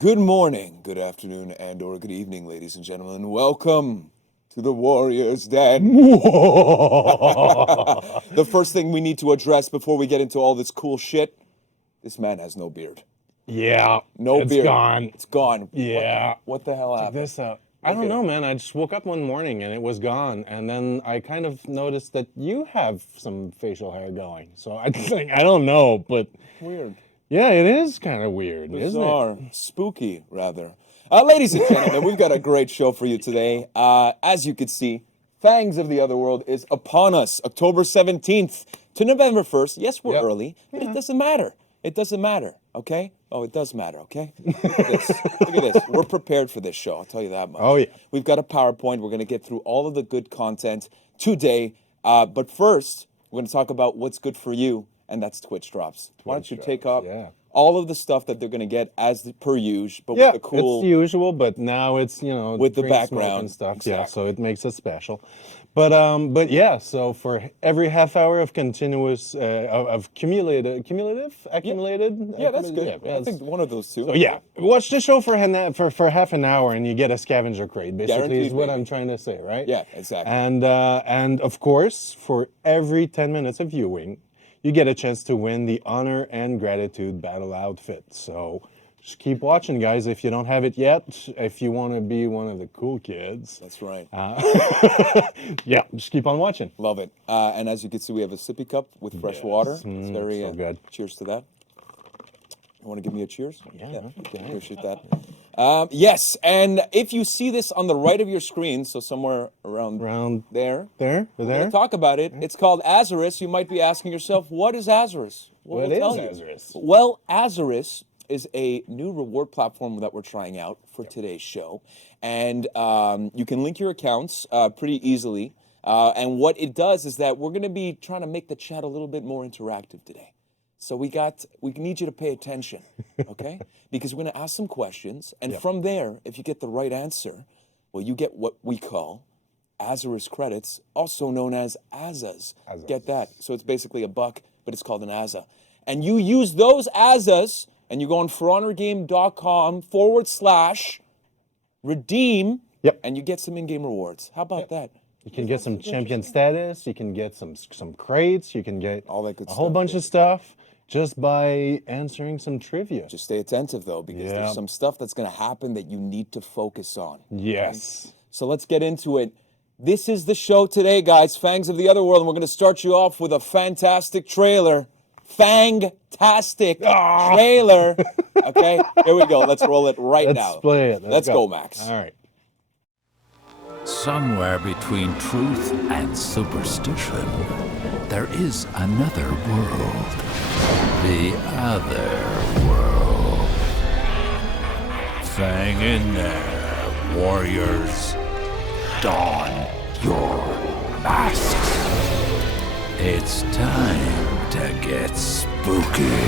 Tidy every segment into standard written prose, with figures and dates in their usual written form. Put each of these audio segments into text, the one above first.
Good morning, good afternoon, and or good evening, ladies and gentlemen. Welcome to the Warriors Den. The first thing we need to address before we get into all this cool shit, this man has no beard. Yeah, No it's beard. gone. It's gone. Yeah. What the hell Check happened? this out. I don't know, man. I just woke up one morning and it was gone, and then I kind of noticed that you have some facial hair going. So I think I don't know, but Weird. yeah, it is kind of weird, isn't Bizarre. Spooky, rather. Ladies and gentlemen, we've got a great show for you today. As you can see, Fangs of the Otherworld is upon us, October 17th to November 1st. Yes, we're Yep. early, but it doesn't matter. It doesn't matter, okay? Oh, it does matter, okay? Look at this. Look at this. We're prepared for this show, I'll tell you that much. Oh, yeah. We've got a PowerPoint. We're going to get through all of the good content today. But first, we're going to talk about what's good for you, and that's Twitch drops. Why don't you take up all of the stuff that they're going to get as per usual, but with the cool... it's the usual, but now it's, you know, with the green smoke background and stuff. exactly. Yeah, so it makes it special. But yeah, so for every half hour of continuous of accumulated. Yeah, that's good. I think one of those two. So yeah, watch the show for half an hour and you get a scavenger crate. Basically, Guaranteed, is what baby. I'm trying to say, right? Yeah, exactly. And of course, for every 10 minutes of viewing, you get a chance to win the Honor and Gratitude Battle Outfit. So just keep watching, guys. If you don't have it yet, if you want to be one of the cool kids. That's right. Yeah, just keep on watching. Love it. And as you can see, we have a sippy cup with fresh water. It's very so good. Cheers to that. You want to give me a cheers? Yeah. Okay, appreciate that. Yes, and if you see this on the right of your screen, so somewhere around there, we're gonna talk about it. It's called Azarus. You might be asking yourself, what is Azarus? Well, What we'll tell is you. Azarus? Well, Azarus is a new reward platform that we're trying out for today's show. And you can link your accounts pretty easily. And what it does is that we're going to be trying to make the chat a little bit more interactive today. So we need you to pay attention, okay? Because we're going to ask some questions. And from there, if you get the right answer, well, you get what we call Azarus credits, also known as Azas. Get that? So it's basically a buck, but it's called an Aza. And you use those Azas, and you go on forhonorgame.com/redeem, and you get some in-game rewards. How about that? You can get some champion status. You can get some crates. You can get all that good a whole bunch of stuff just by answering some trivia. Just stay attentive, though, because there's some stuff that's going to happen that you need to focus on. Yes. Okay? So let's get into it. This is the show today, guys. Fangs of the Otherworld, and we're going to start you off with a fantastic trailer. Fang-tastic trailer. Okay, here we go. Let's roll it now. Let's play it. Let's go, Max. All right. Somewhere between truth and superstition, there is another world. The other world. Fang in there, warriors. Don your masks. It's time to get spooky.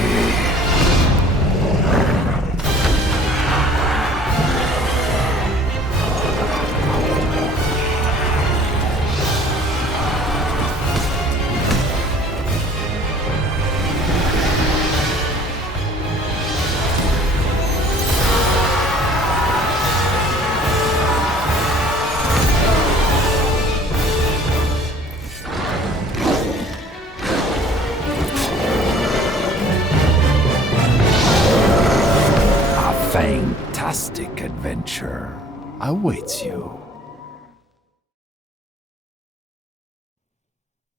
Fantastic adventure awaits you.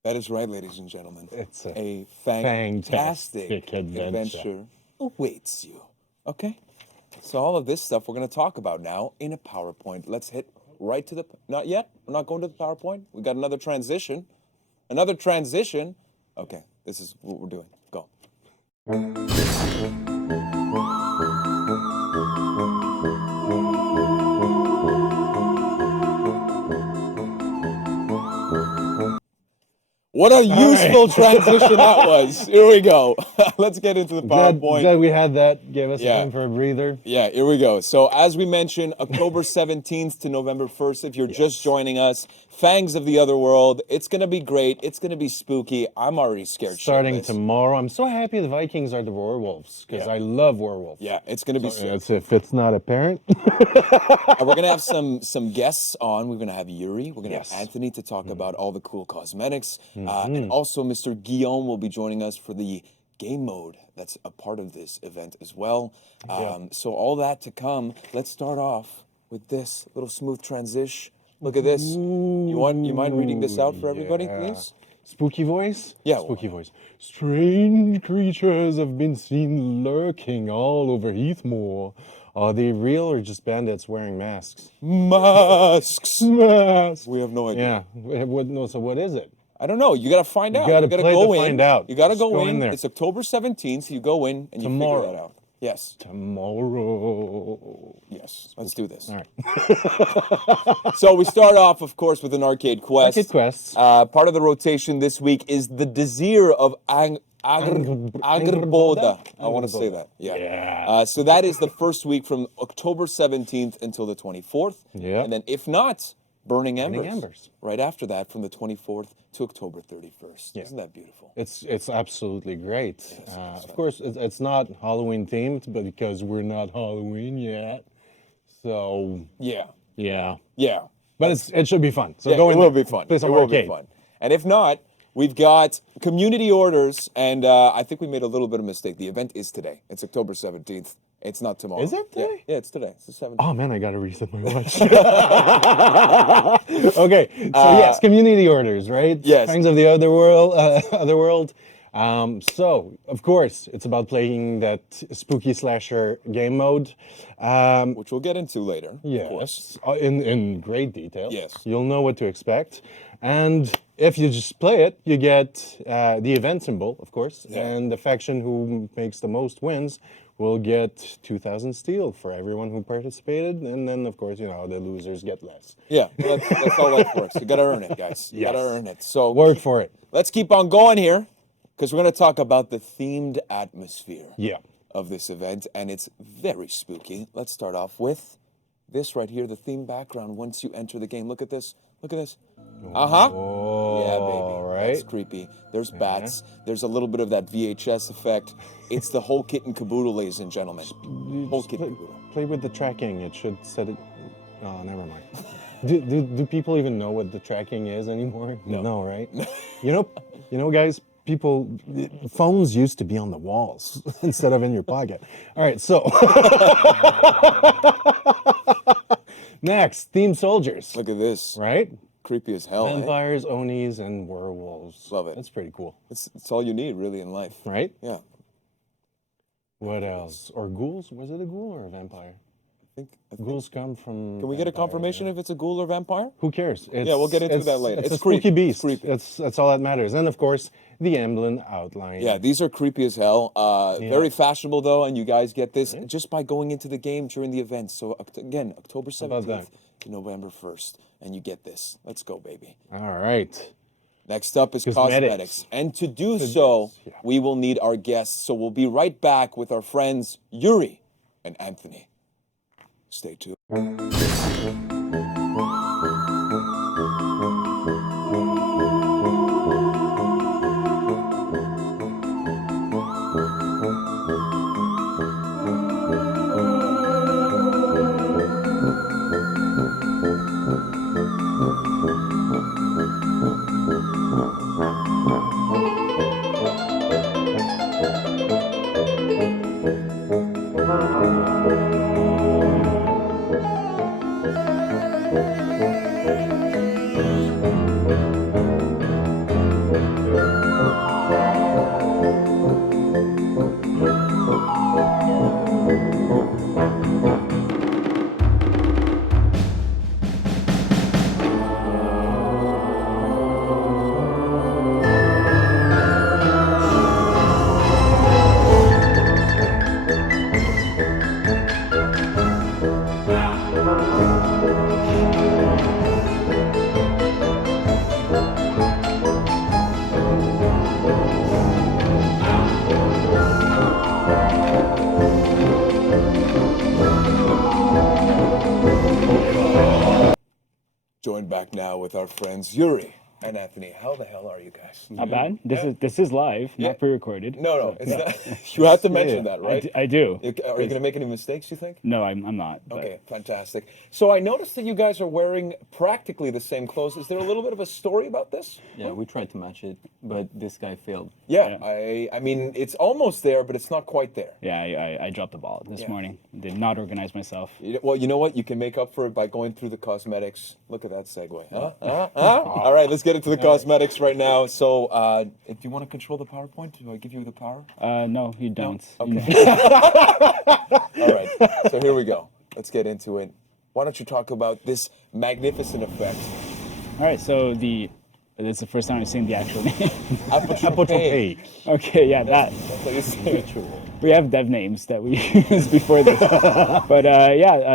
That is right, ladies and gentlemen. It's a fantastic adventure awaits you. Okay? So all of this stuff we're going to talk about now in a PowerPoint. Let's hit right to the... Not yet. We're not going to the PowerPoint. We got another transition. Another transition. Okay, this is what we're doing. Go. What a useful transition that was. Here we go. Let's get into the PowerPoint. Glad we had that. Gave us Yeah. time for a breather. Yeah, here we go. So as we mentioned, October 17th to November 1st, if you're just joining us, Fangs of the Otherworld, it's going to be great. It's going to be spooky. I'm already scared Starting shitless. tomorrow. I'm so happy the Vikings are the werewolves because I love werewolves. Yeah, it's going to be sick. That's if it's not apparent. And we're going to have some guests on. We're going to have Yuri. We're going to Yes. have Anthony to talk about all the cool cosmetics. And also Mr. Guillaume will be joining us for the game mode that's a part of this event as well. So all that to come. Let's start off with this little smooth transition. Look at this. You mind reading this out for everybody, Yeah. please? Spooky voice? Yeah. Spooky voice. Strange creatures have been seen lurking all over Heathmoor. Are they real or just bandits wearing masks? Masks. Masks. We have no idea. Yeah. So what is it? I don't know. You got to find out. gotta You gotta play go to in. find out. You got to Just go go in. in there. It's October 17th. You go in and you figure Tomorrow. that out. Yes. Tomorrow. Yes. Let's do this. All right. So we start off, of course, with an arcade quest. Arcade quests. Part of the rotation this week is the Desir of Agriboda. I want to say that. Yeah. Yeah. So that is the first week from October 17th until the 24th. Yeah. And then if not, Burning Embers. Embers. Right after that from the 24th to October 31st. Yeah. Isn't that beautiful? It's absolutely great. Of course, it's not Halloween themed, but because we're not Halloween yet, so Yeah. yeah. Yeah. But it should be fun. So Yeah, go it in will there, be fun. Play It some will be arcade. fun. And if not, we've got community orders, and I think we made a little bit of a mistake. The event is today. It's October 17th. It's not tomorrow. Is it Yeah, today? yeah, it's today. It's the 17th. Oh man, I gotta reset my watch. Okay, so yes, community orders, right? Yes. Fangs of the Otherworld. So of course, it's about playing that spooky slasher game mode. Which we'll get into later, of course. Yes, in great detail. Yes. You'll know what to expect. And if you just play it, you get the event symbol, of course, and the faction who makes the most wins will get 2,000 steel for everyone who participated. And then, of course, the losers get less. Yeah, well, that's how life works. You got to earn it, guys. You got to Yes. earn it. So Work for it. let's keep on going here, because we're going to talk about the themed atmosphere Yeah. of this event, and it's very spooky. Let's start off with this right here, the theme background once you enter the game. Look at this. Look at this. Uh-huh. Yeah, baby. right. That's creepy. There's bats. There's a little bit of that VHS effect. It's the whole kit and caboodle, ladies and gentlemen. Whole kit and caboodle. Play with the tracking. It should set it. Oh, never mind. Do people even know what the tracking is anymore? No, right? You know, guys. Phones used to be on the walls instead of in your pocket. All right, so next, theme soldiers. Look at this. Right? Creepy as hell. Eh? Vampires, Onis, and werewolves. Love it. That's pretty cool, It's all you need, really, in life. right? Yeah. What else? Or ghouls? Was it a ghoul or a vampire? I think Ghouls come from. Can we get a vampire, confirmation yeah. if it's a ghoul or vampire? Who cares? Yeah, we'll get into that later. It's It's a spooky creepy. beast. It's creepy. That's all that matters. And of course, the emblem outline. Yeah, these are creepy as hell. Very fashionable, though, and you guys get this just by going into the game during the event. So, again, October about 17th to November 1st, and you get this. Let's go, baby. All right. Next up is Cosmetics. cosmetics. And to do so, we will need our guests. So we'll be right back with our friends Yuri and Anthony. Stay tuned. joined back now with our friends Yuri and Anthony. How the hell are you guys? Not bad. This is live, not pre-recorded. No, it's not. You have to mention that, right? I do. Are you going to make any mistakes, you think? No, I'm not. but- Okay, fantastic. So I noticed that you guys are wearing practically the same clothes. Is there a little bit of a story about this? Yeah, we tried to match it, but this guy failed. Yeah, I mean, it's almost there, but it's not quite there. Yeah, I dropped the ball this morning. Did not organize myself. Well, you know what? You can make up for it by going through the cosmetics. Look at that segue. Huh? All right, let's get into the cosmetics right now. So, if you want to control the PowerPoint, do I give you the power? No, you don't. Okay. All right, so here we go. Let's get into it. Why don't you talk about this magnificent effect? All right, so it's the first time I've seen the actual name. Apotropaic. Okay, yeah, that. That's what you say. We have dev names that we used before this, but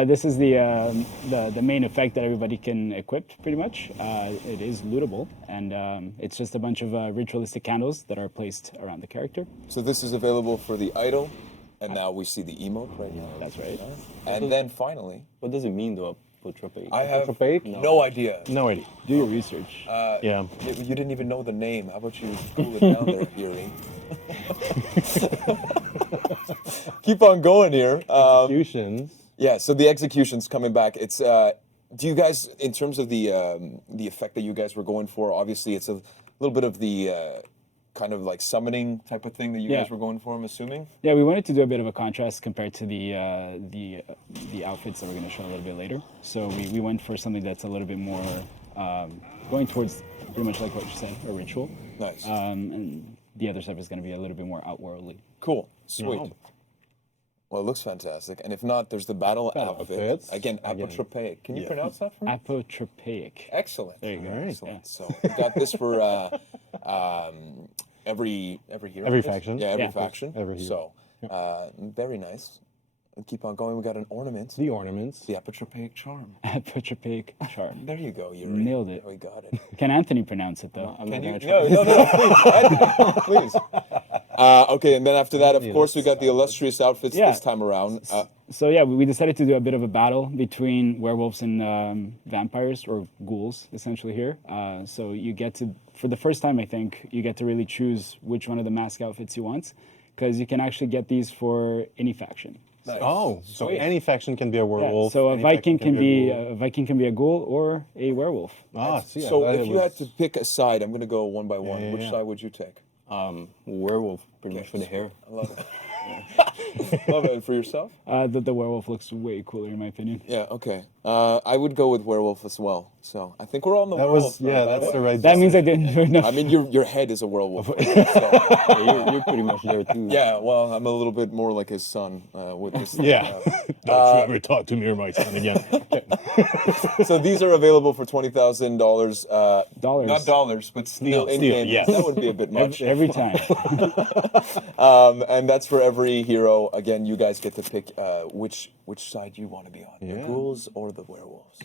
this is the main effect that everybody can equip. Pretty much, it is lootable, and it's just a bunch of ritualistic candles that are placed around the character. So this is available for the idol, and now we see the emote right now. That's right. And then finally, What does it mean, though, apotropaic? I have Apotropaic? no idea. No idea. Do your research. Yeah. You didn't even know the name. How about you cool it down there, Yuri? Keep on going here. Executions. Yeah, so the execution's coming back. It's do you guys, in terms of the effect that you guys were going for, obviously it's a little bit of the kind of like summoning type of thing that you guys were going for, I'm assuming? Yeah, we wanted to do a bit of a contrast compared to the outfits that we're going to show a little bit later. So we went for something that's a little bit more going towards pretty much like what you said, a ritual. Nice. And the other stuff is going to be a little bit more outworldly. Cool. Sweet. No. Well, it looks fantastic. And if not, there's the battle outfit. outfits. Again, apotropaic. Can you pronounce that for me? Apotropaic. Excellent. There you go. Excellent. So we got this for every hero. Every I guess? faction. Yeah, every Yeah. faction. Every hero. So very nice. And keep on going. We got an ornament. The ornaments. The apotropaic charm. Apotropaic charm. There you go. You Nailed it. We got it. Can Anthony pronounce it though? I'm Can not you? gonna try. No, please. Okay, and then after that, of course, we got the illustrious outfits Yeah. this time around. So yeah, we decided to do a bit of a battle between werewolves and vampires or ghouls, essentially here. So you get to, for the first time, I think, you get to really choose which one of the mask outfits you want, because you can actually get these for any faction. Nice. Oh, so Sweet. any faction can be a Yeah, werewolf. so a any Viking faction can be a a ghoul or a werewolf. Ah, see, I So thought if it you was- had to pick a side, I'm going to go one by one. Yeah, Which yeah. side would you take? Werewolf, pretty much for the hair. I love it. Love it. And for yourself? The werewolf looks way cooler in my opinion. Yeah, okay. I would go with werewolf as well. So I think we're all in the that werewolf. was, yeah, that's the right That means I didn't do enough. I mean, your head is a werewolf. So, Yeah, you're pretty much there, too. yeah, well, I'm a little bit more like his son with this. Yeah. Don't you ever talk to me or my son again. So these are available for $20,000. Dollars. Not dollars, but steel in steel, game. yes. That would be a bit much. Every time. And that's for every hero. Again, you guys get to pick which side you want to be on, the Yeah. ghouls or the werewolves.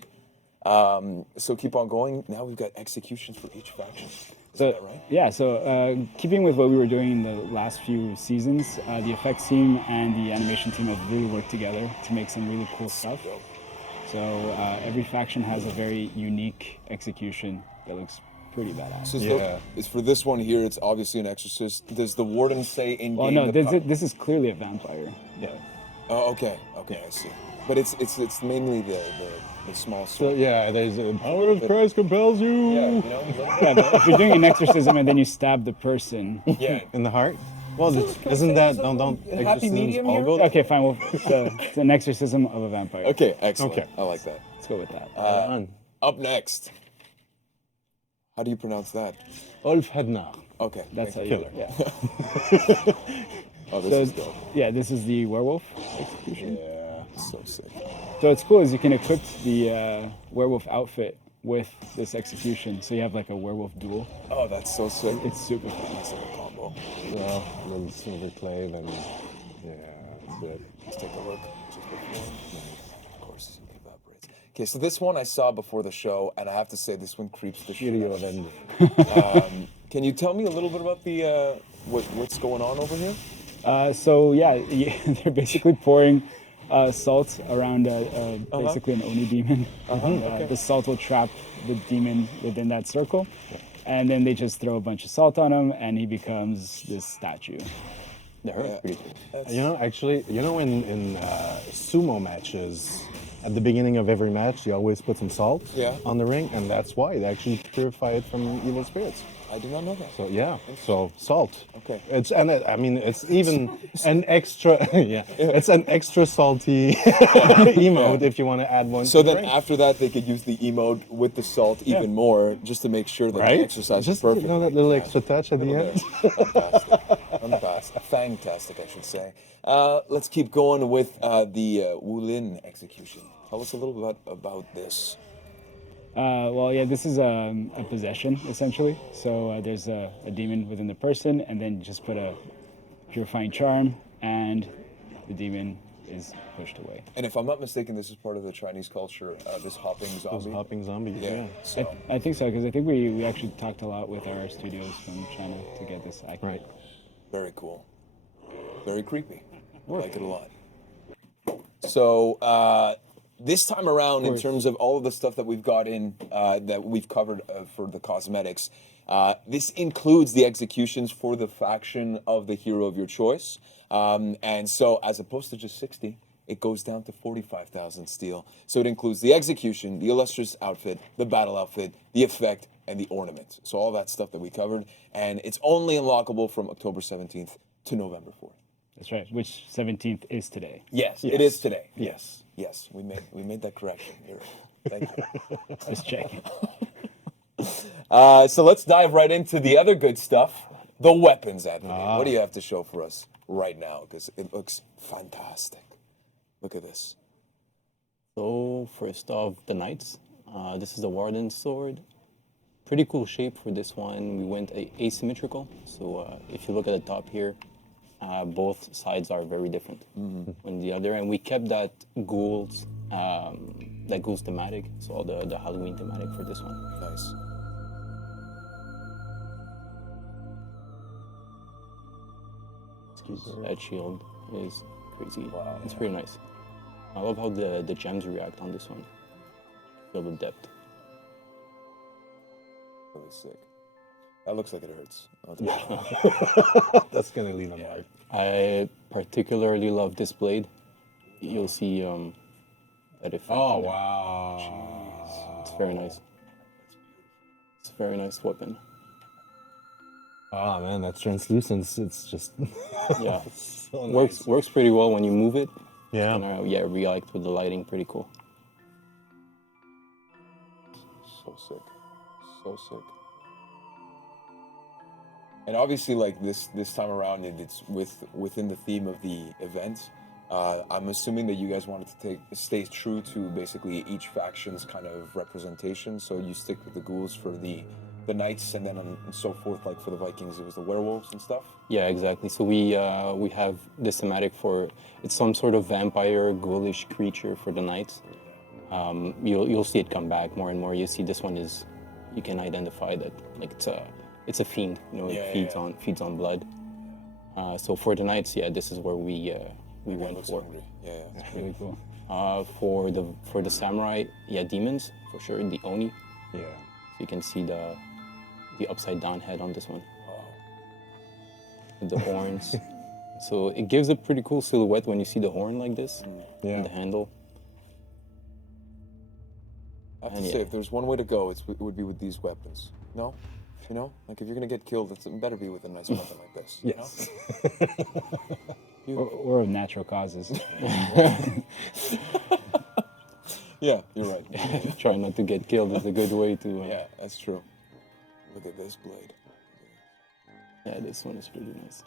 So keep on going. Now we've got executions for each faction. Is So, that right? yeah, so keeping with what we were doing in the last few seasons, the effects team and the animation team have really worked together to make some really cool stuff. So every faction has a very unique execution that looks pretty badass. So Yeah. it's for this one here. It's obviously an exorcist. Does the warden say in Well, game? no, this is clearly a vampire. Yeah. Oh, okay, I see. But it's mainly the small So, sword. yeah, there's a power of Christ compels you. Yeah, you know. Yeah, but if you're doing an exorcism and then you stab the person. Yeah. In the heart? Well, isn't that, don't happy exorcisms medium all here? go Okay, fine. Well, so it's an exorcism of a vampire. Okay, excellent. Okay. I like that. Let's go with that. on? Up next. How do you pronounce that? Ulf Hednar. Okay. That's how thank you. Killer. Yeah. Oh, this So, is dope. yeah, this is the werewolf execution. Yeah. So sick. So what's cool is you can equip the werewolf outfit with this execution. So you have like a werewolf duel. Oh, that's so sick. It's super fun. It's like a combo. Well, little silver clave and yeah, that's good. Let's take a look. Just before. Of course, it evaporates. Okay, so this one I saw before the show, and I have to say this one creeps the shit Video out of of me. ending. Can you tell me a little bit about the what's going on over here? So yeah, they're basically pouring salt around basically an Oni demon. The salt will trap the demon within that circle, and then they just throw a bunch of salt on him, and he becomes this statue. The hair is pretty cool. You know, actually, you know, in sumo matches, at the beginning of every match, you always put some salt on the ring, and that's why they actually purify it from evil spirits. I did not know that. So yeah, so salt. Okay. It's I mean it's even an extra it's an extra salty emote if you want to add one. So to the then ring. after that, they could use the emote with the salt even more, just to make sure that right? the exercise Just is perfect. you know that little extra touch at the end. Fantastic, I should say. Let's keep going with the Wulin execution. Tell us a little bit about this. Well, yeah, this is a possession, essentially. So there's a demon within the person, and then you just put a purifying charm, and the demon is pushed away. And if I'm not mistaken, this is part of the Chinese culture, this hopping zombie. Those hopping zombies. Yeah. So, I think so, because I think we actually talked a lot with our studios from China to get this accurate. Right. very cool. Very creepy. I like it a lot. So, this time around, in terms of all of the stuff that we've got in, that we've covered for the cosmetics, this includes the executions for the faction of the hero of your choice. And so, as opposed to just 60, it goes down to 45,000 steel. So it includes the execution, the illustrious outfit, the battle outfit, the effect, and the ornament. So all that stuff that we covered. And it's only unlockable from October 17th to November 4th. That's right, which 17th is today. Yes, it is today. Yes. Yes, we made that correction. Thank you. Just checking. So let's dive right into the other good stuff, the weapons, Anthony. What do you have to show for us right now? Because it looks fantastic. Look at this. So first off, the knights. This is the Warden's sword. Pretty cool shape for this one. We went asymmetrical. So if you look at the top here, both sides are very different from the other, and we kept that ghouls thematic. So all the Halloween thematic for this one. Nice. That shield is crazy. Wow, it's pretty nice. I love how the gems react on this one. Feel the depth. Really sick. That looks like it hurts. Oh, That's gonna leave a mark. I particularly love this blade. You'll see that effect. Oh in there. wow. It's very nice. It's a very nice weapon. Oh man, that translucence, it's just Yeah, so nice. works pretty well when you move it. Yeah. And yeah, react with the lighting, pretty cool. so sick. So sick. And obviously, like this time around, it's within the theme of the event. I'm assuming that you guys wanted to stay true to basically each faction's kind of representation. So you stick with the ghouls for the knights, and then and so forth. Like for the Vikings, it was the werewolves and stuff. Yeah, exactly. So we have this thematic for it's some sort of vampire, ghoulish creature for the knights. You'll see it come back more and more. You see this one is you can identify that like it's a fiend. You know, it feeds on blood. So for the knights, yeah, this is where we went for. Hungry. Yeah. It's really cool. For the samurai, yeah, demons for sure. The Oni. Yeah. So you can see the upside down head on this one. With the horns. So it gives a pretty cool silhouette when you see the horn like this. Yeah. And the handle. I have to And say, yeah. if there's one way to go, it would be with these weapons. No? You know? Like, if you're going to get killed, it better be with a nice weapon like this. Yes. You know? Or of natural causes. Yeah, you're right. Try not to get killed is a good way to. Yeah, that's true. Look at this blade. Yeah, this one is pretty nice.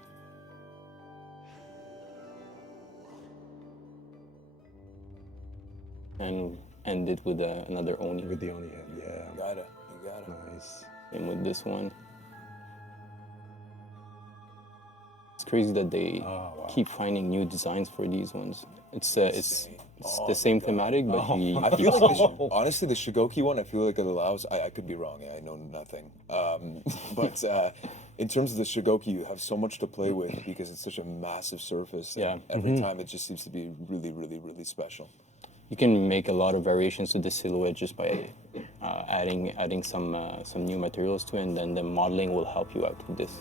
And end it with another Oni. With the only head, yeah. You gotta. Nice. And with this one. It's crazy that they keep finding new designs for these ones. It's the same thematic, but I feel like, honestly, the Shigoki one, I feel like it allows, I could be wrong, I know nothing. But in terms of the Shigoki, you have so much to play with because it's such a massive surface. Yeah. And every time it just seems to be really, really, really special. You can make a lot of variations to the silhouette just by adding some new materials to it, and then the modeling will help you out with this.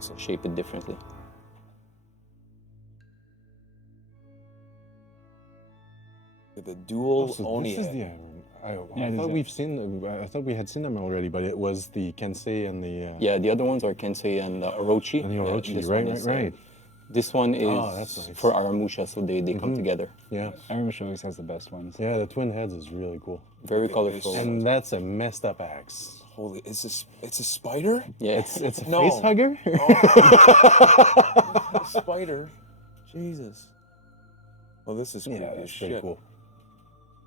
So shape it differently. The dual So Oni. this is the. I this thought is we've seen. I thought we had seen them already, but it was the Kensei and the. Yeah, the other ones are Kensei and Orochi. And the Orochi, this right, one right, is, right. This one is Oh, that's nice. for Aramusha, so they come together. Yeah, Aramusha always has the best ones. yeah. The twin heads is really cool, Very colorful. and that's a messed up axe. Holy, it's a spider? Yeah, It's a No. face hugger. A spider? Jesus. Well, this is creepy Yeah, as that's shit. pretty cool.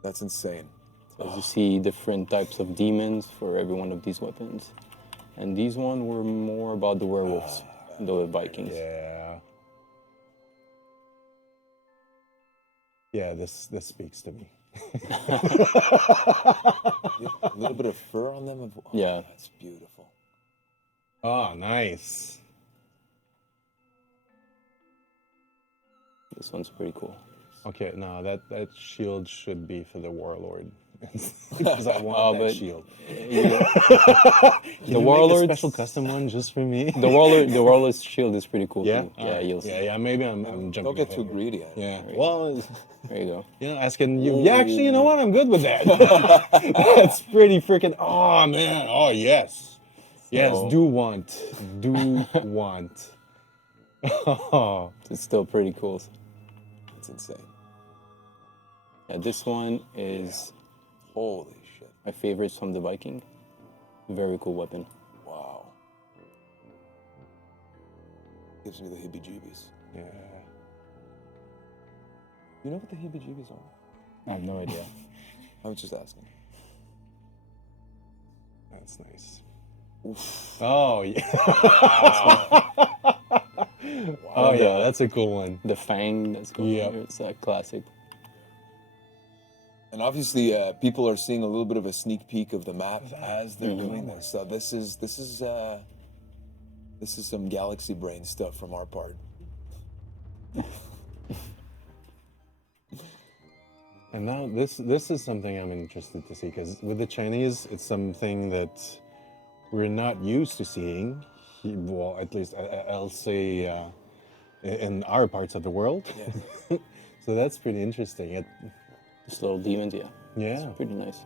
That's insane. so as you see, different types of demons for every one of these weapons. And these one were more about the werewolves, the Vikings. Yeah. Yeah, this speaks to me. A little bit of fur on them. Yeah. That's beautiful. Oh, nice. This one's pretty cool. Okay, no, that shield should be for the warlord. Because I want Oh, that but- shield. The Can you make a warlord's special custom one just for me. the warlord's shield is pretty cool Yeah, too. Yeah, Alright. you'll see. Yeah, maybe I'm jumping. Don't get ahead too here. greedy. Yeah. Well, There you go. you know, asking you. Yeah, actually, you know what? I'm good with that. That's pretty freaking. Oh man. Oh yes. Yes. So- Do want. Do want. Oh. It's still pretty cool. It's insane. Yeah, this one is Holy shit. my favorites from the Viking. Very cool weapon. Wow. Gives me the heebie-jeebies. Yeah. You know what the heebie-jeebies are? I have no idea. I was just asking. That's nice. Oh yeah. Oh yeah, that's a cool one. The Fang that's going Yeah. here. It's a classic. And obviously, people are seeing a little bit of a sneak peek of the map as they're doing this. So this is some galaxy brain stuff from our part. And now this is something I'm interested to see because with the Chinese, it's something that we're not used to seeing. Well, at least I'll say in our parts of the world. Yeah. So that's pretty interesting. These little demons, yeah. Yeah, Pretty nice.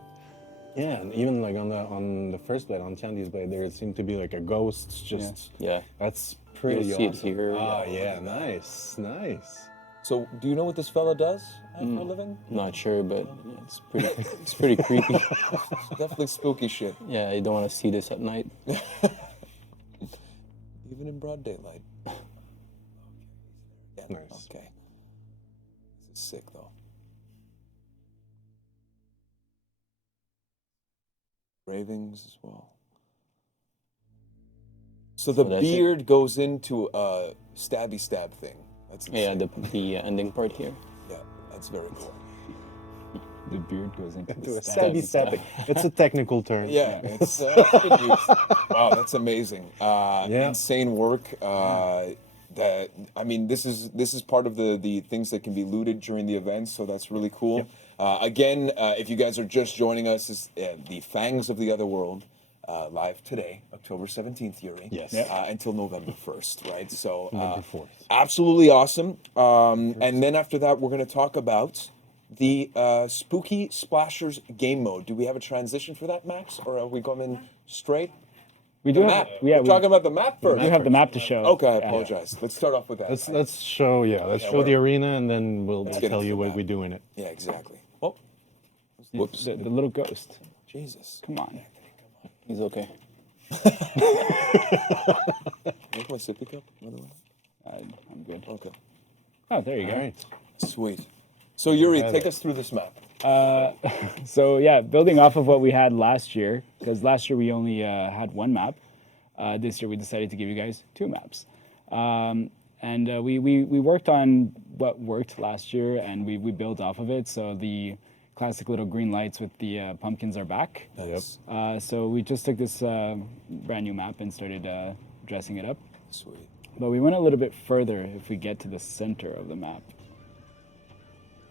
yeah, and even like on the first blade, on Chandi's blade, there seemed to be like a ghost. Just Yeah. that's pretty You'll see it awesome. here, Oh yeah. yeah, nice, nice. So, do you know what this fella does for a living? Not sure, but yeah, it's pretty creepy. Definitely spooky shit, Yeah, you don't want to see this at night. even in broad daylight. Yeah. Nice. Okay. This is sick, though. Ravings as well. So the that's it. beard goes into a stabby stab thing. That's Yeah, insane. the ending part here. Yeah, that's very cool. The beard goes into To the a stab. stabby stabbing. It's a technical term. Yeah, it's good news. Wow, that's amazing. Yeah. Insane work. That I mean, this is part of the things that can be looted during the event, so that's really cool. Again, if you guys are just joining us, is the Fangs of the Otherworld. Live today, October 17th, Yuri. Yes. Until November 1st, right? So November 4th. absolutely awesome. And then after that, we're going to talk about the Spooky Splashers game mode. Do we have a transition for that, Max, or are we going straight? We do Map. have, yeah, we're talking about the map first. we do have the map to show. Okay, I Yeah. apologize. Let's start off with that. Let's show the arena and then we'll get tell into you the what map. we do in it. Yeah, exactly. Oh, whoops. The little ghost. Jesus. Come on. He's okay. Make my sippy cup, by the way. I'm good. Okay. Oh, there you go. All right. Sweet. So Yuri, Got take it. us through this map. So yeah, building off of what we had last year, because last year we only had one map. This year we decided to give you guys two maps. And we worked on what worked last year, and we built off of it. So the classic little green lights with the pumpkins are back. Nice. So we just took this brand new map and started dressing it up. Sweet. But we went a little bit further if we get to the center of the map.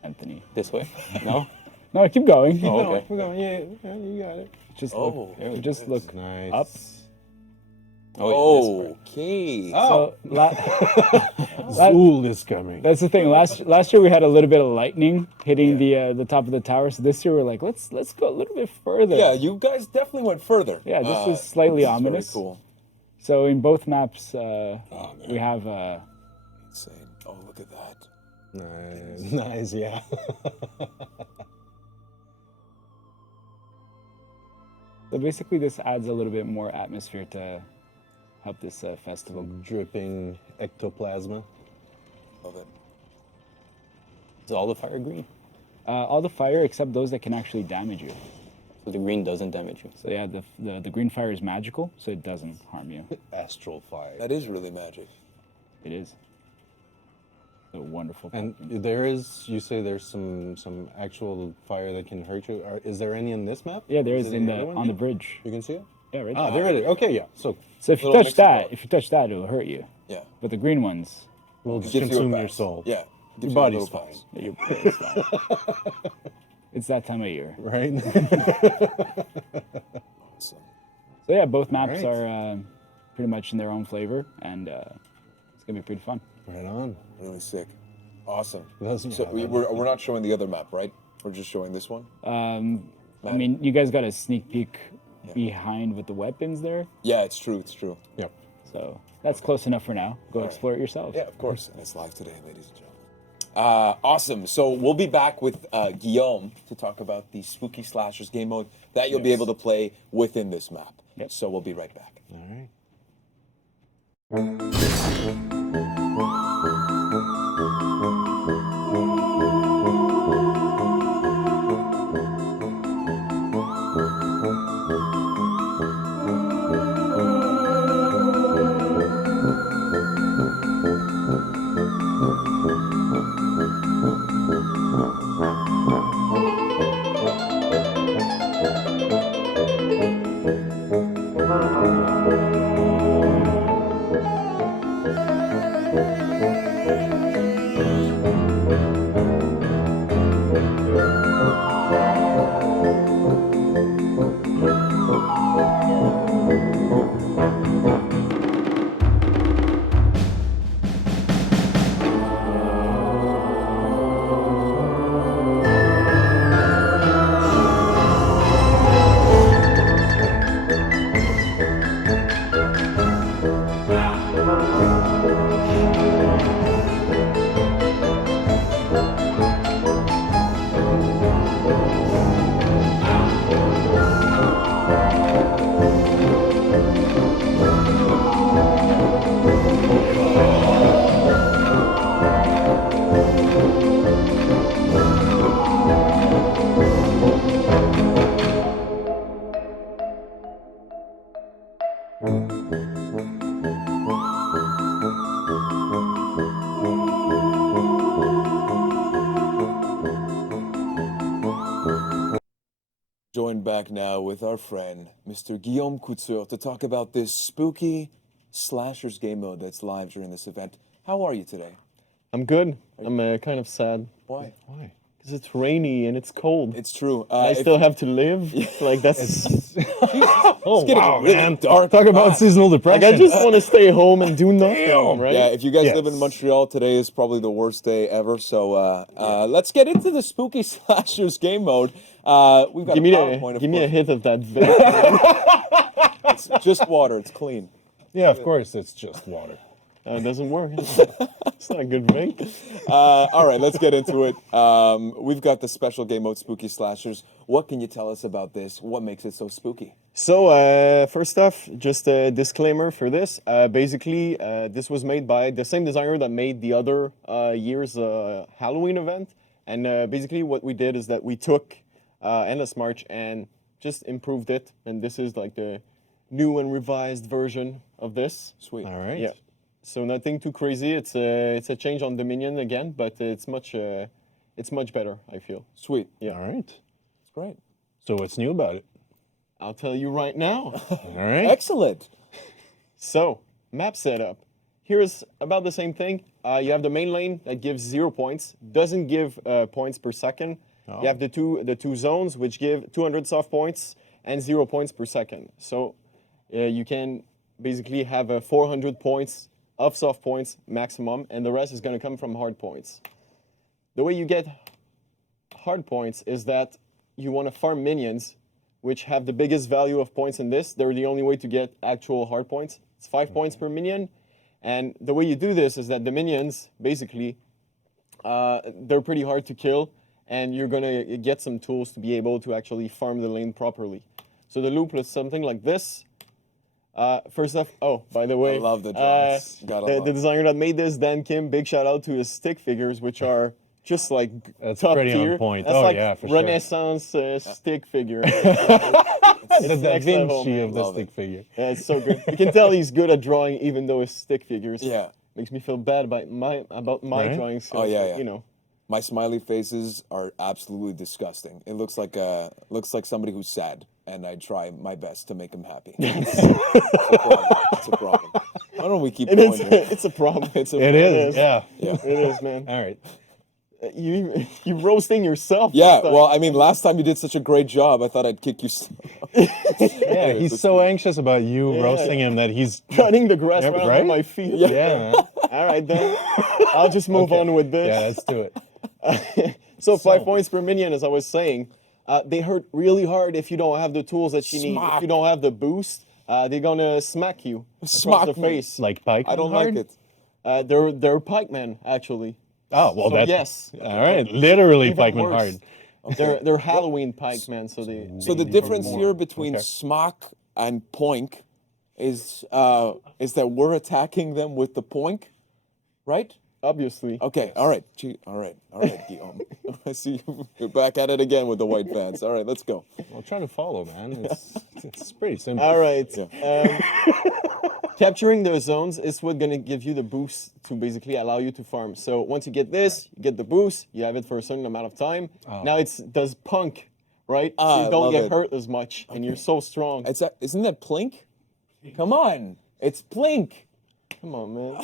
Anthony. This way? No? No, keep going. Oh, No, okay. we're going. Yeah, you got it. Just Oh, look. Just look Nice. up. Oh, yeah, Okay. So Zool is coming. that's the thing. Last year we had a little bit of lightning hitting the top of the tower. So this year we're like, let's go a little bit further. Yeah, you guys definitely went further. Yeah, this is slightly this is very ominous. cool. So in both maps, we have Insane. Oh, look at that. Nice, yeah. so basically this adds a little bit more atmosphere to help this festival. Dripping ectoplasma. Love it. Is all the fire green? All the fire except those that can actually damage you. So the green doesn't damage you. So yeah, the green fire is magical, so it doesn't harm you. Astral fire. That is really magic. It is. A wonderful. And pumpkin. there is, you say there's some actual fire that can hurt you. Is there any in this map? Yeah, there is it in the the other one? on the Yeah. bridge. You can see it? Yeah, right. Ah, there it is. Okay, yeah. So So if you Little touch mix of that, both. it'll hurt you. Yeah. But the green ones, we'll Gives you a consume your buzz. soul. Yeah. Your Gives you a body's little fine. buzz. it's fine. It's that time of year. Right? Awesome. So yeah, both maps Alright. are pretty much in their own flavor, and it's gonna be pretty fun. Right on. Really sick. Awesome. That's- So yeah, we're not showing the other map, right? We're just showing this one? I mean, you guys got a sneak peek behind with the weapons there, Yeah, it's true. It's true. Yep. so that's close enough for now. Go explore it yourself. Yeah, of course. And it's live today, ladies and gentlemen. Awesome. So we'll be back with Guillaume to talk about the Spooky Slashers game mode that you'll be able to play within this map. Yep. So we'll be right back. All right. Joined back now with our friend, Mr. Guillaume Couture, to talk about this Spooky Slashers game mode that's live during this event. How are you today? I'm good. I'm kind of sad Why? Why? because it's rainy and it's cold. It's true. I if- still have to live. Like that's Oh, getting wow, really man. dark. Talk about seasonal like depression. I just want to stay home and do nothing, Damn. right? Yeah, if you guys live in Yes. Montreal, today is probably the worst day ever. So let's get into the Spooky Slashers game mode. We've got Give me a PowerPoint, of give me a course. hit of that. vape. It's just water. It's clean. Yeah, of course, it's just water. It doesn't work. It's not a good vape. All right, let's get into it. We've got the special game mode, Spooky Slashers. What can you tell us about this? What makes it so spooky? So first off, just a disclaimer for this. Basically, this was made by the same designer that made the other year's Halloween event. And basically, what we did is that we took Endless March and just improved it. And this is like the new and revised version of this. Sweet. All right. Yeah. So nothing too crazy. It's a change on Dominion again, but it's much better. I feel. Sweet. Yeah. All right. That's great. So what's new about it? I'll tell you right now. All right. Excellent. So map setup. Here's about the same thing. You have the main lane that gives 0 points, doesn't give points per second. Oh. You have the two zones which give 200 soft points and 0 points per second. So you can basically have 400 points of soft points maximum, and the rest is going to come from hard points. The way you get hard points is that you want to farm minions, which have the biggest value of points in this. They're the only way to get actual hard points. It's 5 points per minion. And the way you do this is that the minions, basically, they're pretty hard to kill, and you're going to get some tools to be able to actually farm the lane properly. So the loop is something like this. First off, oh, by the way, I love the drawings. the designer that made this, Dan Kim, big shout out to his stick figures, which are just like That's top pretty on tier. point. That's Oh, like yeah, for sure. Renaissance stick figure. The Da next level, Vinci man. of the Love stick figure. Yeah, it's so good. You can tell he's good at drawing, even though it's stick figures. Yeah. Makes me feel bad about my Right? drawing skills. Oh, yeah, but, yeah. You know. My smiley faces are absolutely disgusting. It looks like somebody who's sad, and I try my best to make them happy. It's a problem. Why don't we keep going? here? It's a problem. It's a It is, yeah. It is, man. All right. You roasting yourself. this Yeah, time. well, I mean, last time you did such a great job, I thought I'd kick you. Yeah, he's so anxious about you roasting him that he's. cutting the grass Yeah, right right? under my feet. Yeah, man. All right, then. I'll just move Okay. on with this. Yeah, let's do it. So 5 points per minion, as I was saying. They hurt really hard if you don't have the tools that you need. Smack. If you don't have the boost, they're gonna smack you across Smack the me. face. Like Pike. I don't hard? like it. They're pikemen, actually. Oh, well, So that's. yes. All right. Literally Even pikeman worse. hard. They're Halloween pikemen, so they. So the they difference hurt more. here between Okay. smock and poink is that we're attacking them with the poink, right? Obviously. Okay, all right, all right, Guillaume. I see you're back at it again with the white fans. All right, let's go. Well, try to follow, man. It's pretty simple. All right. Capturing those zones is what's going to give you the boost to basically allow you to farm. So once you get this, you get the boost, you have it for a certain amount of time. Now it does punk, right? So I you don't love get it. hurt as much, and you're so strong. Isn't that plink? Come on, it's plink. Come on, man.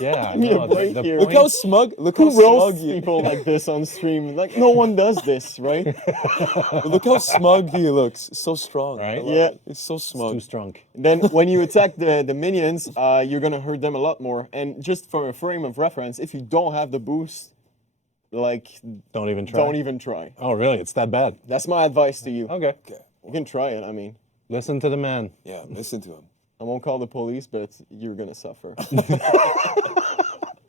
Yeah, I me a know. break here. Look how smug. Look how Who smug roasts you. people like this on stream? Like, no one does this, right? Look how smug he looks. So strong. Right? I love Yeah. it. He's so Too smug. strong. Then when you attack the minions, you're going to hurt them a lot more. And just for a frame of reference, if you don't have the boost, like, Don't even try. don't even try. Oh, really? It's that bad? That's my advice to you. Okay. Okay. You can try it, I mean. Listen to the man. Yeah, listen to him. I won't call the police, but you're gonna suffer.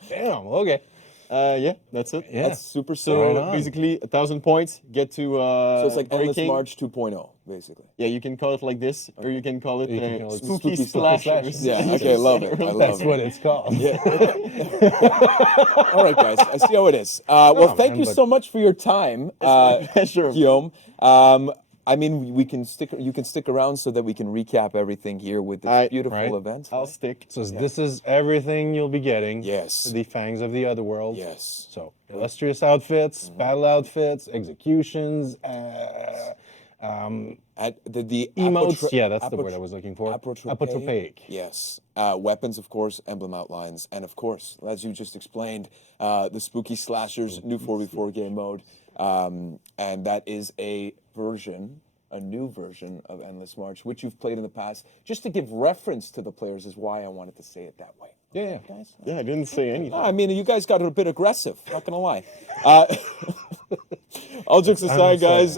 Damn. Okay. Yeah, that's it. Yeah. That's super So Right simple. on. basically, 1,000 points get to. So it's like Endless breaking. March 2.0, basically. Yeah, you can call it like this, or you can call it, You can call it spooky, spooky slashers. Yeah, okay, love it. I love That's it. what it's called. All right, guys, I see how it is. Well, thank man, you but- so much for your time, pleasure. Guillaume. I mean, you can stick around so that we can recap everything here with this Alright. beautiful Right. event. I'll stick. So this is everything you'll be getting. Yes. The Fangs of the Otherworld. Yes. So illustrious outfits, battle outfits, executions, At the emotes. apotro- Yeah, that's the apotro- word I was looking for. Apotropaic. Apotropaic. Yes. Weapons, of course, emblem outlines, and of course, as you just explained, the spooky slashers, new 4v4 game mode, and that is a new version of Endless March, which you've played in the past. Just to give reference to the players is why I wanted to say it that way. Yeah. Guys? Yeah, I didn't say anything. I mean, you guys got a bit aggressive, not gonna lie. All jokes aside, guys,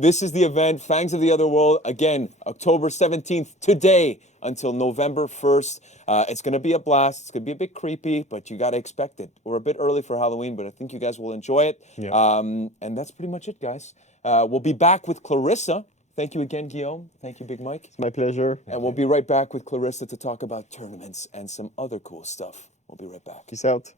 this is the event, Fangs of the Otherworld. Again, October 17th, today until November 1st. It's going to be a blast. It's going to be a bit creepy, but you got to expect it. We're a bit early for Halloween, but I think you guys will enjoy it. Yeah. And that's pretty much it, guys. We'll be back with Clarissa. Thank you again, Guillaume. Thank you, Big Mike. My pleasure. And we'll be right back with Clarissa to talk about tournaments and some other cool stuff. We'll be right back. Peace out.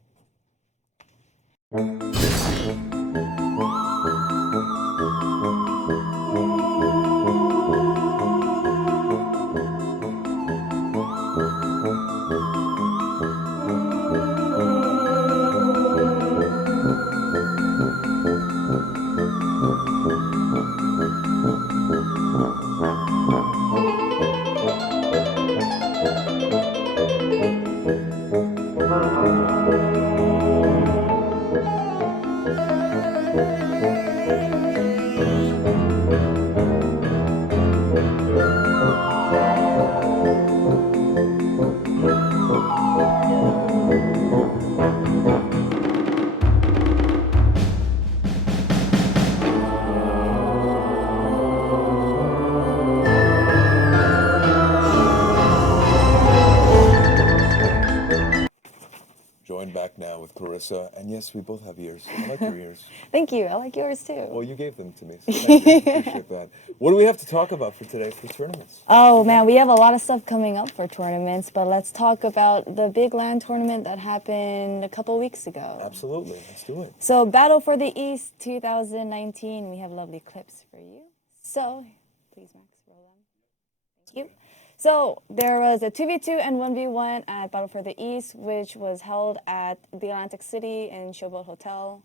I'm back now with Clarissa, and yes, we both have ears. I like your ears. Thank you. I like yours too. Well, you gave them to me, so thank you. Appreciate that. What do we have to talk about for today for tournaments? Oh man, we have a lot of stuff coming up for tournaments, but let's talk about the big LAN tournament that happened a couple weeks ago. Absolutely, let's do it. So, Battle for the East 2019, we have lovely clips for you. So, please, Max, roll them. Thank you. So, there was a 2v2 and 1v1 at Battle for the East, which was held at the Atlantic City in Showboat Hotel.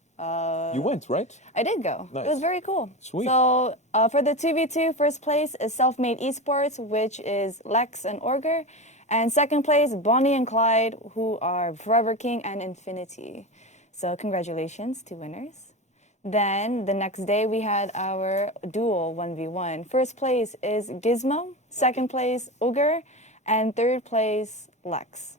You went, right? I did go. Nice. It was very cool. Sweet. So, for the 2v2, first place is Self-Made Esports, which is Lex and Orger. And second place, Bonnie and Clyde, who are Forever King and Infinity. So congratulations to winners. Then the next day we had our duel 1v1. First place is Gizmo, second place Ogre, and third place Lex.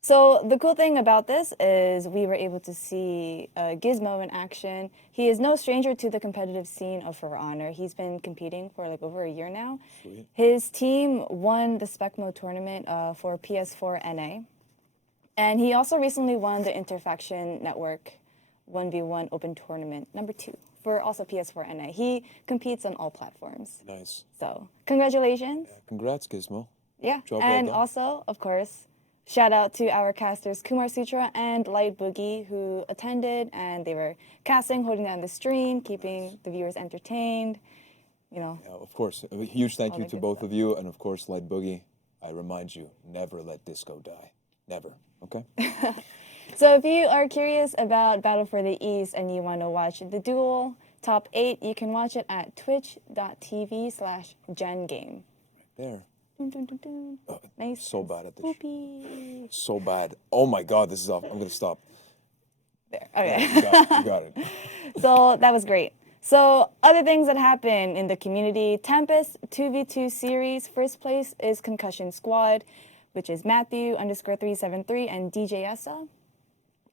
So the cool thing about this is we were able to see Gizmo in action. He is no stranger to the competitive scene of For Honor. He's been competing for like over a year now. Sweet. His team won the Spec Mode tournament for PS4 NA. And he also recently won the Interfaction Network 1v1 Open Tournament #2 for also PS4 NA. He competes on all platforms. Nice. So congratulations. Congrats, Gizmo. Yeah. Job well And done. also, of course, shout out to our casters Kumar Sutra and Light Boogie who attended, and they were casting, holding down the stream, keeping the viewers entertained. You know, Yeah, of course. A huge thank All you the to good both stuff. of you, and of course, Light Boogie. I remind you, never let disco die. Never. Okay. so if you are curious about Battle for the East and you want to watch the duel top 8, you can watch it at twitch.tv/GenGame. There. Dun, dun, dun, dun. Nice. So and bad at this. swoopy. So bad. Oh my God, this is off. I'm gonna stop. There. Okay. You got it. You got it. So that was great. So other things that happened in the community, Tempest 2v2 series. First place is Concussion Squad, which is Matthew_373 and DJ Essa.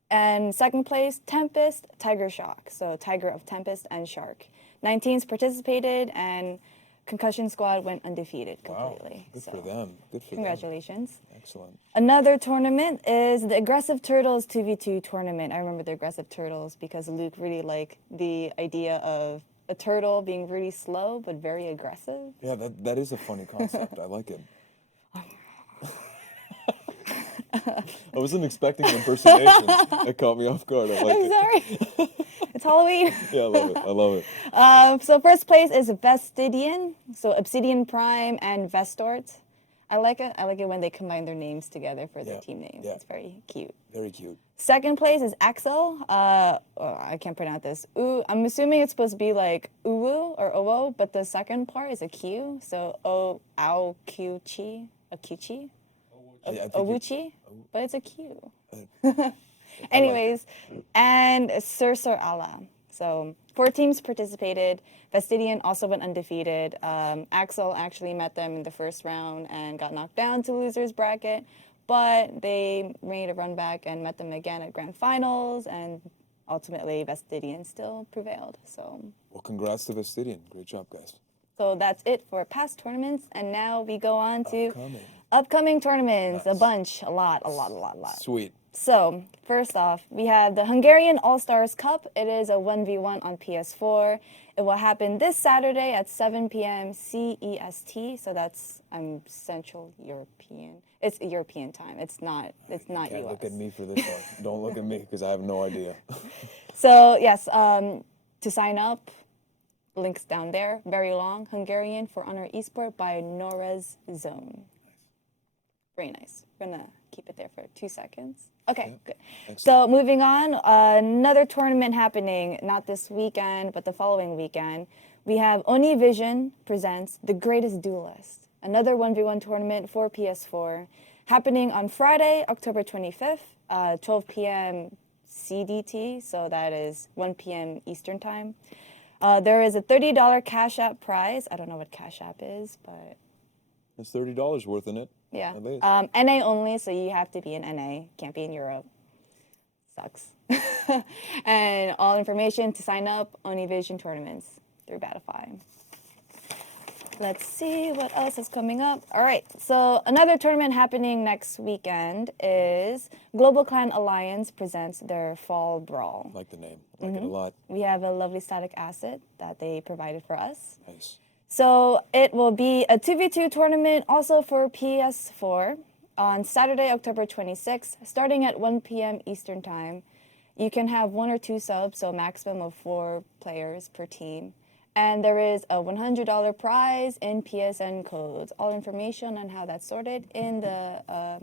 And second place, Tempest Tiger Shock. So Tiger of Tempest and Shark. 19s participated and Concussion Squad went undefeated completely. Good So for them. Good for them. congratulations. Excellent. Another tournament is the Aggressive Turtles 2v2 tournament. I remember the Aggressive Turtles because Luke really liked the idea of a turtle being really slow but very aggressive. Yeah, that is a funny concept. I like it. I wasn't expecting an impersonation. It caught me off guard. I like I'm it. sorry. It's Halloween. Yeah, I love it. I love it. So first place is Vestidian, so Obsidian Prime and Vestort. I like it. I like it when they combine their names together for their Yeah, team names. yeah. It's very cute. Very cute. Second place is Axel. I can't pronounce this. I'm assuming it's supposed to be like Uwu or Owo, but the second part is a Q. So Owuchi, a Q-chi, I think Owuchi, but it's a Q. Anyways, and Sursur Allah. So 4 teams participated. Vestidian also went undefeated. Axel actually met them in the first round and got knocked down to losers bracket, but they made a run back and met them again at grand finals, and ultimately Vestidian still prevailed. So Well, congrats to Vestidian. Great job, guys. that's it for past tournaments, and now we go on to Upcoming. upcoming tournaments. Nice. A bunch, a lot. Sweet. So, first off, we have the Hungarian All-Stars Cup. It is a 1v1 on PS4. It will happen this Saturday at 7 p.m. CEST. So that's Central European. It's European time. It's not Can't US. look at me for this one. Don't look at me because I have no idea. So, yes, to sign up, links down there. Very long. Hungarian For Honor Esport by Nora's Zone. Very nice. We're going to keep it there for 2 seconds. Okay, good. So moving on, another tournament happening, not this weekend, but the following weekend. We have Oni Vision presents The Greatest Duelist, another 1v1 tournament for PS4, happening on Friday, October 25th, 12 p.m. CDT, so that is 1 p.m. Eastern Time. There is a $30 Cash App prize. I don't know what Cash App is, but There's $30 worth in it. yeah. At least. NA only, so you have to be in NA. Can't be in Europe. Sucks. And all information to sign up, Univision tournaments through Batify. Let's see what else is coming up. All right, so another tournament happening next weekend is Global Clan Alliance presents their Fall Brawl. I like the name. I like it a lot. We have a lovely static asset that they provided for us. Nice. So it will be a 2v2 tournament also for PS4 on Saturday, October 26th, starting at 1 p.m. Eastern Time. You can have 1 or 2 subs, so maximum of 4 players per team. And there is a $100 prize in PSN codes. All information on how that's sorted in the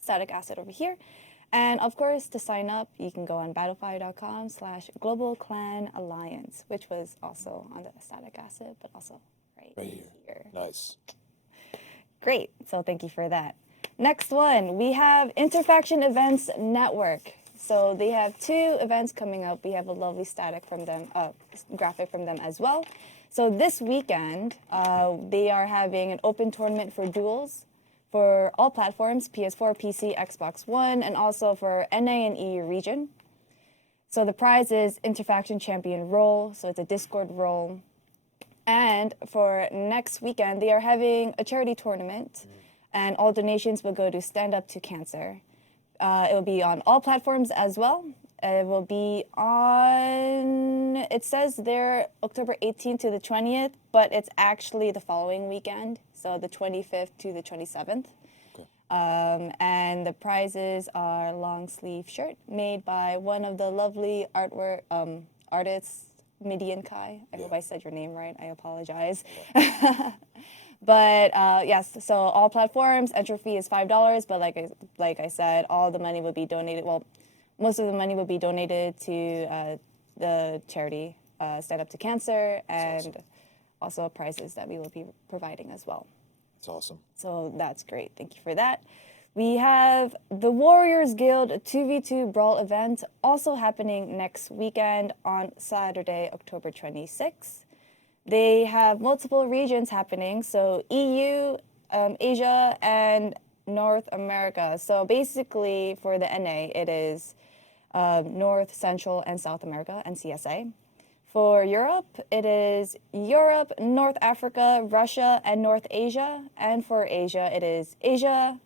static asset over here. And of course, to sign up, you can go on battlefy.com/Global Clan Alliance, which was also on the static asset, but also right here. Nice. Great. So thank you for that. Next one, we have Interfaction Events Network. So they have 2 events coming up. We have a lovely static from them, graphic from them as well. So this weekend, they are having an open tournament for duels for all platforms, PS4, PC, Xbox One, and also for NA and EU region. So the prize is Interfaction Champion role, so it's a Discord role. And for next weekend, they are having a charity tournament, and all donations will go to Stand Up to Cancer. It will be on all platforms as well. It will be on, it says there, October 18th to the 20th, but it's actually the following weekend, so the 25th to the 27th. Okay. And the prizes are long sleeve shirt made by one of the lovely artists, Midian Kai. I hope I said your name right. I apologize. But yes, so all platforms, entry fee is $5. But like I said, all the money will be donated. Well, most of the money will be donated to the charity Stand Up to Cancer, and also prizes that we will be providing as well. That's awesome. So that's great. Thank you for that. We have the Warriors Guild 2v2 Brawl event also happening next weekend on Saturday, October 26th. They have multiple regions happening, so EU, Asia, and North America. So basically for the NA, it is North, Central, and South America, and CSA. For Europe, it is Europe, North Africa, Russia, and North Asia. And for Asia, it is Asia,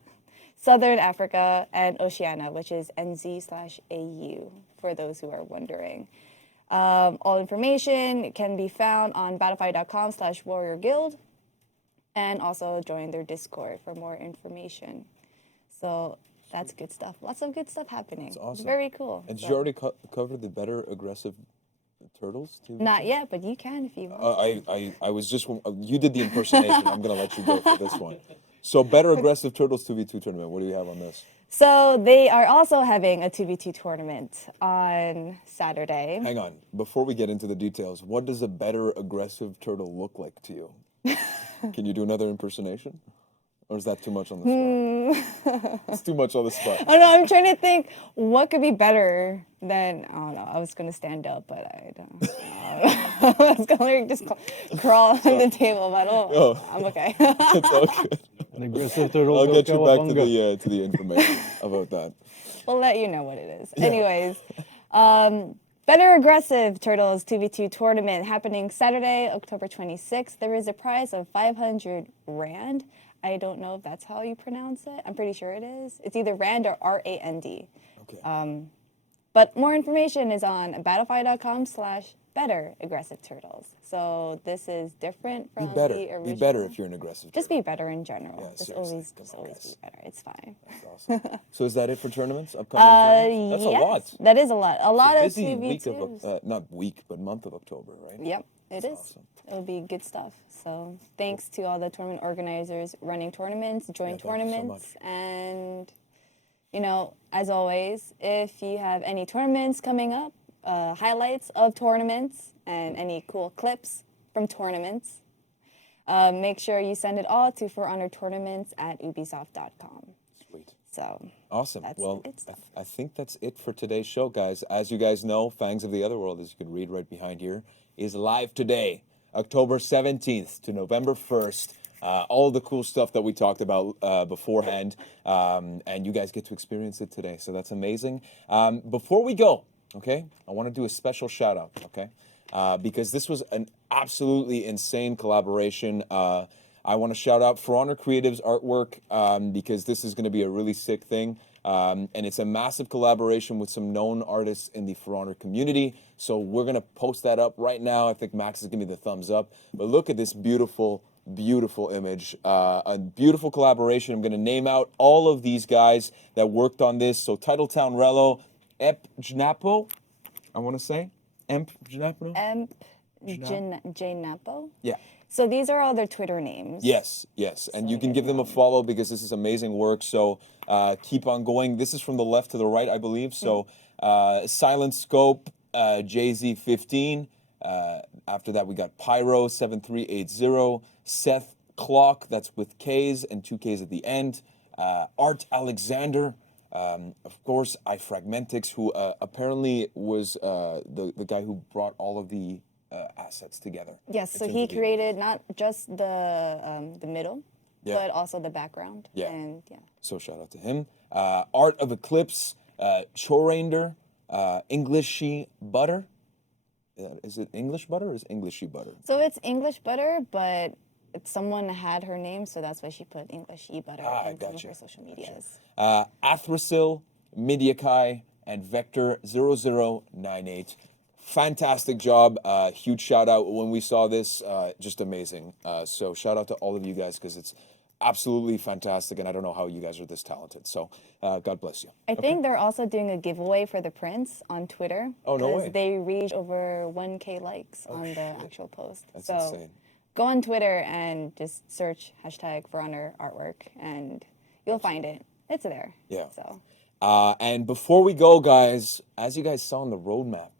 Southern Africa, and Oceania, which is NZ/AU, for those who are wondering. All information can be found on battlefy.com/warriorguild, and also join their Discord for more information. So that's good stuff. Lots of good stuff happening. That's awesome. Very cool. And did you already cover the better aggressive turtles too? Not yet, but you can if you want. I was just, you did the impersonation. I'm going to let you go for this one. So better aggressive turtles 2v2 tournament. What do you have on this? So they are also having a 2v2 tournament on Saturday. Hang on. Before we get into the details, what does a better aggressive turtle look like to you? Can you do another impersonation? Or is that too much on the spot? It's too much on the spot. Oh no, I'm trying to think what could be better than, I don't know, I was going to stand up, but I don't know. I was going to just crawl on the table, but I'm okay. It's all good. An aggressive turtle. I'll get you back Cowabunga. to the information about that. We'll let you know what it is. Anyways, Better Aggressive Turtles 2v2 tournament happening Saturday, October 26th. There is a prize of 500 Rand. I don't know if that's how you pronounce it. I'm pretty sure it is. It's either Rand or RAND. Okay. But more information is on battlefy.com/better aggressive turtles. So this is different from the original. Be better if you're an aggressive Just turtle. be better in general. Yeah, just seriously. always Come on, be guys. better. It's fine. That's awesome. So is that it for tournaments? Upcoming tournaments? That's yes, a lot. That is a lot. A lot of Busy week TVs. of, not week, but month of October, right? Yep, it is. awesome. It'll be good stuff. So thanks to all the tournament organizers running tournaments, join thank you so tournaments, and you know, as always, if you have any tournaments coming up, highlights of tournaments, and any cool clips from tournaments, make sure you send it all to forhonortournaments@ubisoft.com. Sweet. So Awesome. That's Well, the good stuff. I think that's it for today's show, guys. As you guys know, Fangs of the Otherworld, as you can read right behind here, is live today, October 17th to November 1st. All the cool stuff that we talked about beforehand, and you guys get to experience it today, so that's amazing. Before we go, okay, I want to do a special shout out, okay, because this was absolutely insane collaboration. I want to shout out For Honor Creative's artwork because this is going to be a really sick thing. And it's a massive collaboration with some known artists in the For Honor community. So we're going to post that up right now. I think Max is giving me the thumbs up. But look at this beautiful, beautiful image. A beautiful collaboration. I'm going to name out all of these guys that worked on this. So Titletown Rello, Ep Jnapo, I want to say. Emp Jnapo? Jnapo? Yeah. So these are all their Twitter names. Yes, yes. And you can give them a follow because this is amazing work. So keep on going. This is from the left to the right, I believe. So Silent Scope, JZ15. After that, we got Pyro 7380, Seth Clock, that's with K's and 2 K's at the end. Art Alexander, of course, iFragmentix, who apparently was the guy who brought all of the assets together. Yes, in so terms he of the created not just the middle, Yeah. but also the background. Yeah. And yeah. So shout out to him. Art of Eclipse, Chorainder, Englishy Butter. Is it English butter or is Englishy butter? So it's English butter, but someone had her name, so that's why she put English butter in some of her social medias. Athrasil, Midiakai, and Vector 0098. Fantastic job. Huge shout out when we saw this. Just amazing. So shout out to all of you guys because it's absolutely fantastic, and I don't know how you guys are this talented. So God bless you. I think they're also doing a giveaway for the prints on Twitter. Oh, no way. Because they reached over 1K likes on the actual post. That's so insane. go on Twitter and just search hashtag For Honor Artwork, and you'll find it. It's there. Yeah. So. And before we go, guys, as you guys saw on the roadmap,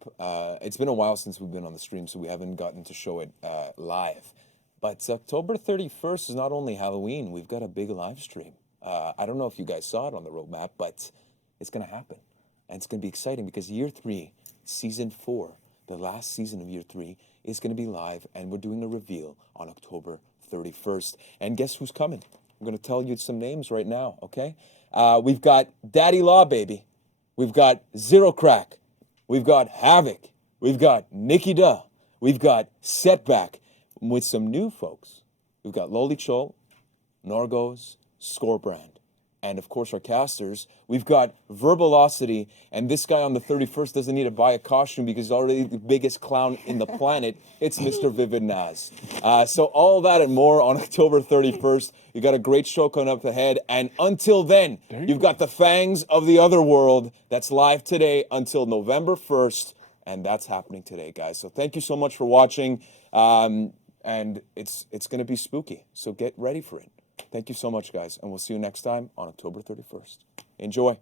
it's been a while since we've been on the stream, so we haven't gotten to show it live. But October 31st is not only Halloween, we've got a big live stream. I don't know if you guys saw it on the roadmap, but it's going to happen. And it's going to be exciting because Year 3, Season 4, the last season of Year 3, is going to be live, and we're doing a reveal on October 31st. And guess who's coming? I'm going to tell you some names right now, okay? We've got Daddy Law Baby. We've got Zero Crack. We've got Havoc. We've got Nikki Duh. We've got Setback. With some new folks, we've got Loli Chol, Norgos, Scorebrand, and of course our casters. We've got Verbalocity, and this guy on the 31st doesn't need to buy a costume because he's already the biggest clown in the planet. It's Mr. Vivid Naz. So all that and more on October 31st. You got a great show coming up ahead, and until then, you've got the Fangs of the Other World that's live today until November 1st, and that's happening today, guys. So thank you so much for watching. And it's going to be spooky, so get ready for it. Thank you so much, guys, and we'll see you next time on October 31st. Enjoy.